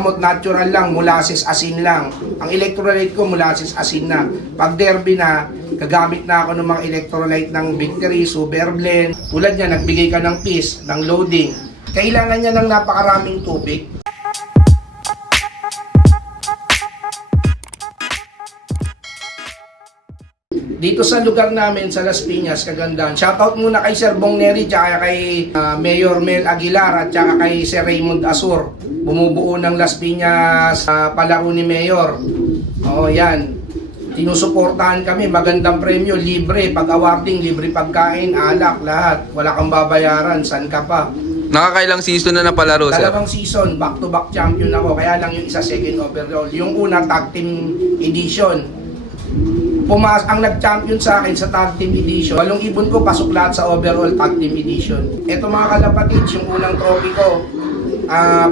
Natural lang, molasses, asin lang. Ang electrolyte ko, molasses, asin na. Pag derby na, gagamit na ako ng mga electrolyte ng Victory, Super Blend. Tulad niya, nagbigay ka ng piece, ng loading. Kailangan niya ng napakaraming tubig. Dito sa lugar namin, sa Las Piñas, Cagandaan. Shoutout muna kay Sir Bong Neri, tsaka kay Mayor Mel Aguilar, at tsaka kay Sir Raymond Asur. Bumubuo ng Las Piñas palaro ni Mayor. Oo, yan. Tinusuportahan kami, magandang premyo, libre, pag-awarding, libre pagkain, alak, lahat. Wala kang babayaran, san ka pa. Nakakailang season na napalaro, sir? Dalawang season, back-to-back champion ako, kaya lang yung isa second overall. Yung una, tag team edition. Ang nag-champion sa akin sa tag team edition, 8 ibon ko pasok lahat sa overall tag team edition. Ito mga kalapatids, yung unang trophy ko,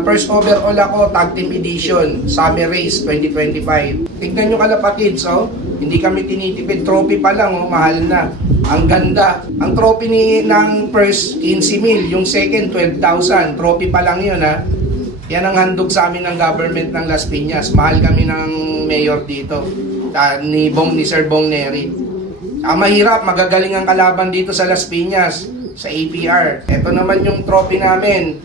first overall ako tag team edition, Summer Race 2025. Tignan nyo kalapatids, oh, hindi kami tinitipid, trophy pa lang, oh, mahal na. Ang ganda. Ang trophy ng first 15,000, yung second 12,000, trophy pa lang yun, ha. Yan ang handog sa amin ng government ng Las Piñas. Mahal kami ng mayor dito. Ni Sir Bong Neri. Ang mahirap, magagaling ang kalaban dito sa Las Piñas, sa APR. Ito naman yung trophy namin.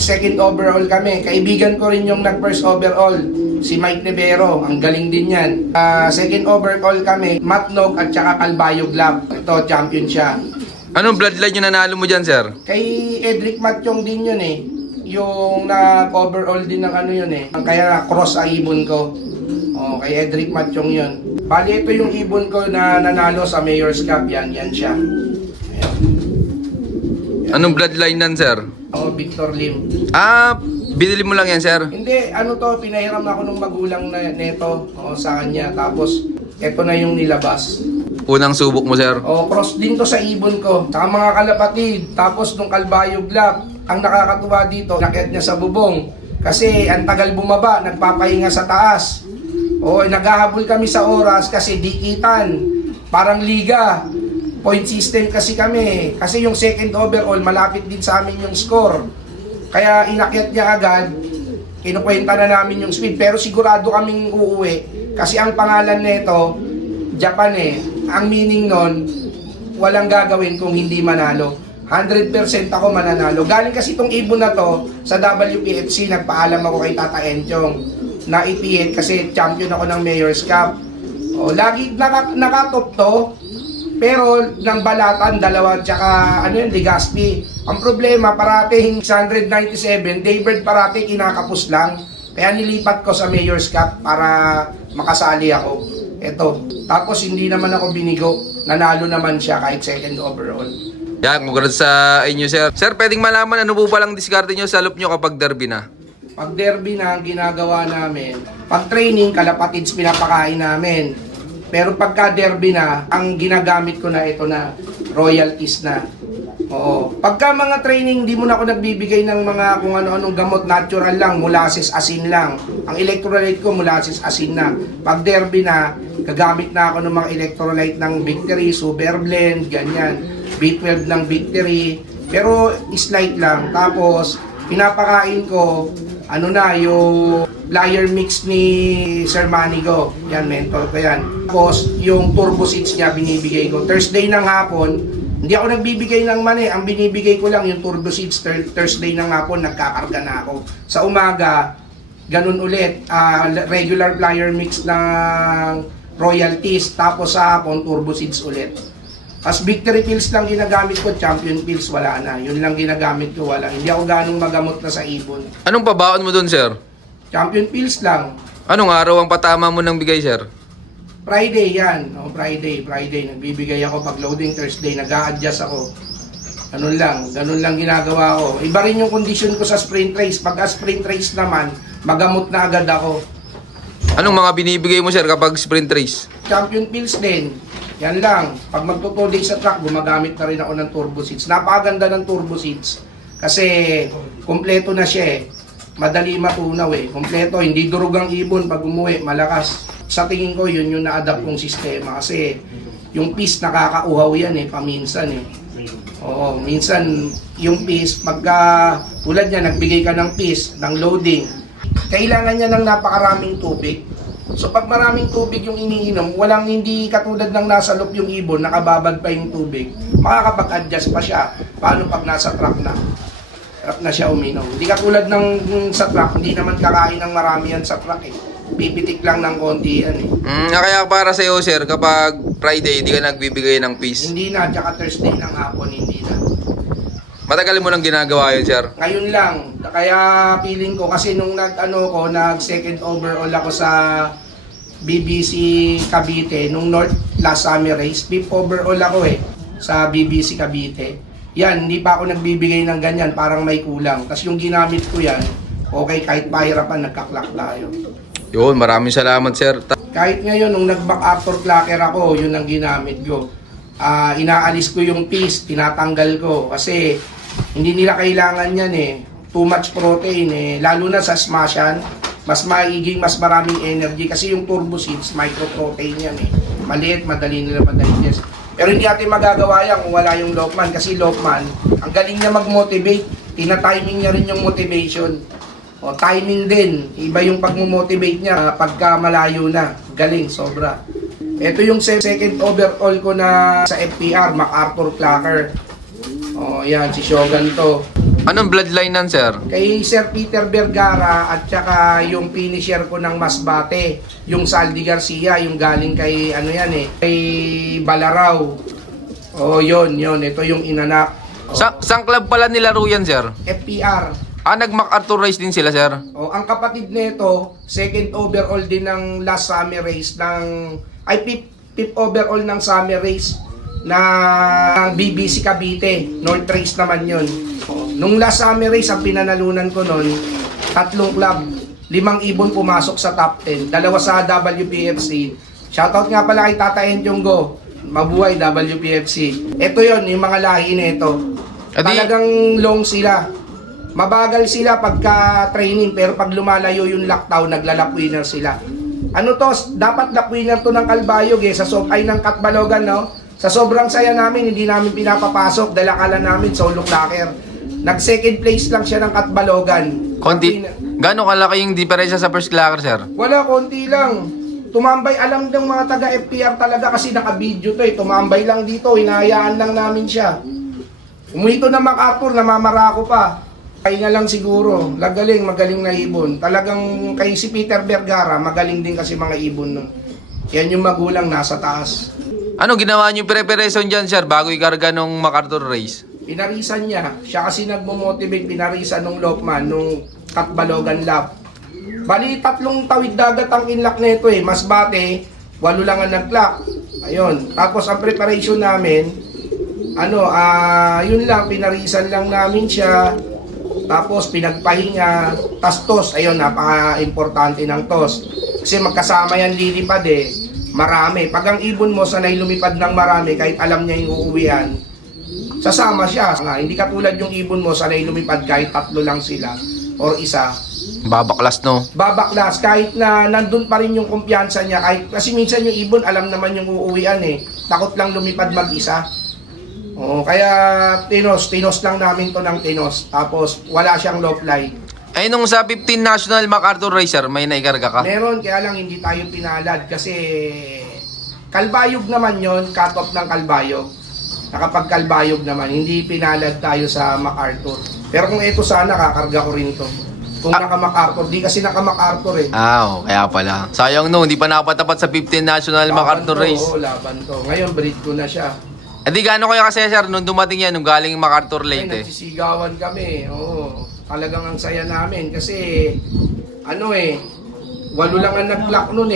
Second overall kami. Kaibigan ko rin yung nag-first overall, si Mike Nevero. Ang galing din yan. Second overall kami, Matnog at saka Calbayo Glove. Ito, champion siya. Anong bloodline yung nanalo mo dyan, sir? Kay Edric Matchong din yun eh. Yung nag-overall din ng ano yun eh. Kaya cross ang ibon ko. Oh, kay Edric Matchong yun. Bali, ito yung ibon ko na nanalo sa Mayor's Cup. Yan siya. Ayan. Anong bloodline nan, sir? Oh, Victor Lim. Binili mo lang yan, sir? Hindi, ano to, pinahiram ako ng magulang na neto, sa kanya. Tapos, ito na yung nilabas. Unang subok mo, sir? Oh, cross din to sa ibon ko. Saka mga kalapatid. Tapos, nung Calbayo Glove, ang nakakatuwa dito, nakit niya sa bubong. Kasi, ang tagal bumaba, nagpapahinga sa taas. O, naghahabol kami sa oras kasi dikitan. Parang liga. Point system kasi kami. Kasi yung second overall, malapit din sa amin yung score. Kaya inakyat niya agad. Kinukwenta na namin yung speed. Pero sigurado kaming uuwi. Kasi ang pangalan nito, Japan eh. Ang meaning nun, walang gagawin kung hindi manalo. 100% ako mananalo. Galing kasi itong ibon na to sa WPFC, nagpaalam ako kay Tata Enchong na ipihit kasi champion ako ng Mayor's Cup. O, lagi nakatop to, pero ng balatan, dalawa, tsaka Ligaspi. Ang problema, parating 697, Daybird parati kinakapos lang. Kaya nilipat ko sa Mayor's Cup para makasali ako. Ito. Tapos hindi naman ako binigo. Nanalo naman siya kahit second overall. Yan, congrats sa inyo, sir. Sir, pwedeng malaman ano po palang diskarte nyo sa loop nyo kapag derby na? Pag derby na ang ginagawa namin, pag training, kalapatids pinapakain namin. Pero pagka derby na, ang ginagamit ko na ito na, royalties na. Oo. Pagka mga training, di mo na ako nagbibigay ng mga kung ano-anong gamot, natural lang, molasses, asin lang. Ang electrolyte ko, molasses, asin na. Pag derby na, gagamit na ako ng mga electrolyte ng Victory, Super Blend, ganyan. B12 ng Victory. Pero slight lang. Tapos, pinapakain ko, yung flyer mix ni Sir Manigo. Yan, mentor ko yan. Tapos, yung turbo seeds niya, binibigay ko. Thursday ng hapon, hindi ako nagbibigay ng mani. Ang binibigay ko lang yung turbo seeds. Thursday ng hapon, nagkakarga na ako. Sa umaga, ganun ulit. Regular flyer mix ng royalties. Tapos sa hapon, turbo seeds ulit. As Victory pills lang ginagamit ko, champion pills wala na. Yun lang ginagamit ko, wala. Hindi ako ganong magamot na sa ibon. Anong pabaon mo dun, sir? Champion pills lang. Anong araw ang patama mo ng bigay, sir? Friday yan. O, Friday. Nagbibigay ako pag loading. Thursday, nag-a-adjust ako. Ganun lang ginagawa ko. Iba rin yung condition ko sa sprint race. Pag sprint race naman, magamot na agad ako. Anong mga binibigay mo, sir, kapag sprint race? Champion pills din. Yan lang. Pag magto 2 days sa track, gumagamit na rin ako ng turbo seeds. Napakaganda ng turbo seeds. Kasi, kompleto na siya eh. Madali matunaw eh. Kompleto, hindi durog ang ibon pag umuwi, malakas. Sa tingin ko, yun yung na-adapt kong sistema. Kasi, yung piece nakakauhaw yan eh, paminsan eh. Oo, minsan, yung piece, pagka, tulad niya, nagbigay ka ng piece, ng loading, Kailangan niya ng napakaraming tubig. So pag maraming tubig yung iniinom, walang hindi katulad ng nasa loob yung ibon, nakababad pa yung tubig, makakapag-adjust pa siya. Paano pag nasa truck na? Truck na siya uminom. Hindi katulad ng sa truck, hindi naman kakain ng marami yan sa truck eh. Pipitik lang ng konti yan eh. Kaya para sa iyo, sir, kapag Friday, hindi ka nagbibigay ng peace. Hindi na, tsaka Thursday ng hapon, hindi na. Matagal mo nang ginagawa yun, sir. Ngayon lang, kaya feeling ko kasi nung nag second overall ako sa BBC Cavite nung North last summer race, fifth overall ako sa BBC Cavite. Yan, hindi pa ako nagbibigay ng ganyan, parang may kulang. Tapos yung ginamit ko yan, okay, kahit pahirapan, nagka-clock tayo. Yun, maraming salamat, sir. Kahit ngayon, nung nag-back after clocker ako, yun ang ginamit ko. Inaalis ko yung piece, tinatanggal ko kasi hindi nila kailangan yan too much protein lalo na sa smashan, mas maraming energy kasi yung turbo seeds, microprotein yan maliit, madali nila ma-digest. Pero hindi natin magagawa yan kung wala yung Lokman kasi Lokman, ang galing niya mag-motivate, tina-timing niya rin yung motivation. O timing din, iba yung pag-motivate niya pagka malayo na, galing, sobra. Ito yung second overall ko na sa FPR, MacArthur Clacker. Oh, yan, si Shogun to. Anong bloodline nan, sir? Kay Sir Peter Vergara at saka yung finisher ko ng Masbate, yung Saldi Garcia, yung galing kay kay Balaraw. Oh, yun. Ito yung inanak. Oh, Sang club pala nilaro yan, sir? FPR. Nag-MacArthur race din sila, sir? Oh, ang kapatid nito, second overall din ng last summer race fifth overall ng summer race ng BBC Cavite, North Race naman yun. Nung last summer race, ang pinanalunan ko nun, 3 club, 5 ibon pumasok sa top 10, 2 sa WPFC. Shoutout nga pala kay Tata Enjonggo, mabuhay WPFC. Ito yon yung mga lahi nito. Talagang long sila. Mabagal sila pagka training, pero pag lumalayo yung lockdown, naglalap winner sila. Dapat lap winner to ng Kalbayog ng Katbalogan, no? Sa sobrang saya namin, hindi namin pinapapasok, dalakalan namin, solo clacker. Nag-second place lang siya ng Katbalogan. Konti. Gano'ng kalaki yung diferensya sa first clacker, sir? Wala, konti lang. Tumambay, alam ng mga taga-FPR talaga kasi naka-video to Tumambay lang dito, hinahayaan lang namin siya. Umuwi to na MacArthur, namamara ko pa. Kaya lang siguro, magaling na ibon. Talagang kay si Peter Vergara, magaling din kasi mga ibon nun. Yan yung magulang nasa taas. Ano ginawa niyo preparation dyan, sir, bago ikarga nung MacArthur race? Pinarisan niya. Siya kasi nagmo-motivate, pinarisan nung Lokman, nung Katbalogan Lab. Bali, 3 tawid dagat ang inlock nito Masbate, 8 lang ang nag-clock. Ayun. Tapos ang preparation namin, yun lang, pinarisan lang namin siya. Tapos pinagpahinga, tas tos. Ayun, napaka-importante ng tos. Kasi magkasama yan lilipad marami. Pag ang ibon mo sanay lumipad ng marami, kahit alam niya yung uuwian, sasama siya. Hindi katulad yung ibon mo sanay lumipad kahit 3 lang sila or isa. Babaklas, no? Babaklas, kahit na nandun pa rin yung kumpiyansa niya. Kasi minsan yung ibon, alam naman yung uuwian takot lang lumipad mag-isa. Kaya tinos lang namin to ng tinos. Tapos wala siyang low fly. Ay, nung sa 15 National MacArthur Racer, may naikarga ka? Meron, kaya lang hindi tayo pinalad kasi Kalbayog naman yon, cut off ng Kalbayog. Nakapag-Kalbayog naman, hindi pinalad tayo sa MacArthur. Pero kung ito sana, kakarga ko rin to. Kung naka-MacArthur, di kasi naka-MacArthur Kaya pala. Sayang no, hindi pa nakapatapat sa 15 National MacArthur Race. Oo, laban to. Ngayon, breed ko na siya. Di gaano kayo kasi, sir, nung dumating yan, nung galing MacArthur Ay, late nagsisigawan kami. Oo, talagang ang saya namin kasi 8 lang ang nag-clock nun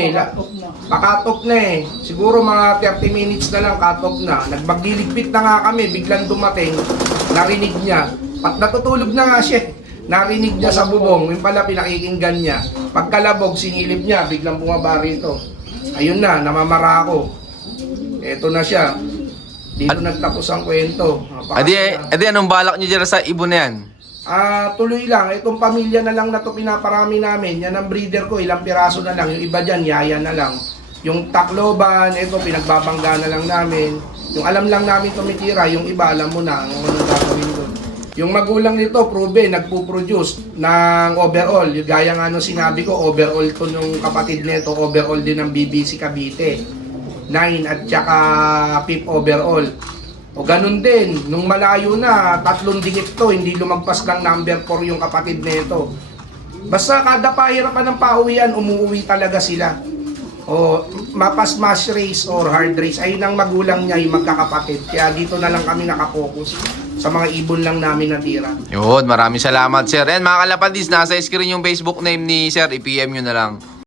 Pakatok na Siguro mga 30 minutes na lang katok na. Nagbagliligpit na nga kami, biglang dumating, narinig niya. Natutulog na nga siya. Narinig niya sa bubong, yung pala pinakikinggan niya. Pagkalabog, sinilip niya, biglang bumaba rito. Ayun na, namamara ako. Eto na siya. Dito nagtapos ang kwento. Anong balak niyo dyan sa ibon na yan? Tuloy lang. Itong pamilya na lang na to pinaparami namin. Yan ang breeder ko. Ilang piraso na lang. Yung iba dyan, yaya na lang. Yung Tacloban, ito pinagbabangga na lang namin. Yung alam lang namin tumitira, yung iba alam mo na. Anong gagawin doon. Yung magulang nito, proven, nagpo-produce ng overall. Yung gaya nga nung sinabi ko, overall to nung kapatid nito, overall din ng BBC Cavite. 9 at saka 5th overall. O ganun din, nung malayo na, 3 dingit to, hindi lumagpas ng number 4 yung kapatid nito. Basta kada pahirapan ng pauwian, umuwi talaga sila. O mapas smash race or hard race, ayun ang magulang niya, yung magkakapatid. Kaya dito na lang kami nakapokus sa mga ibon lang namin natira. Yun, maraming salamat sir. And mga kalapatids, nasa screen yung Facebook name ni sir, i-PM nyo na lang.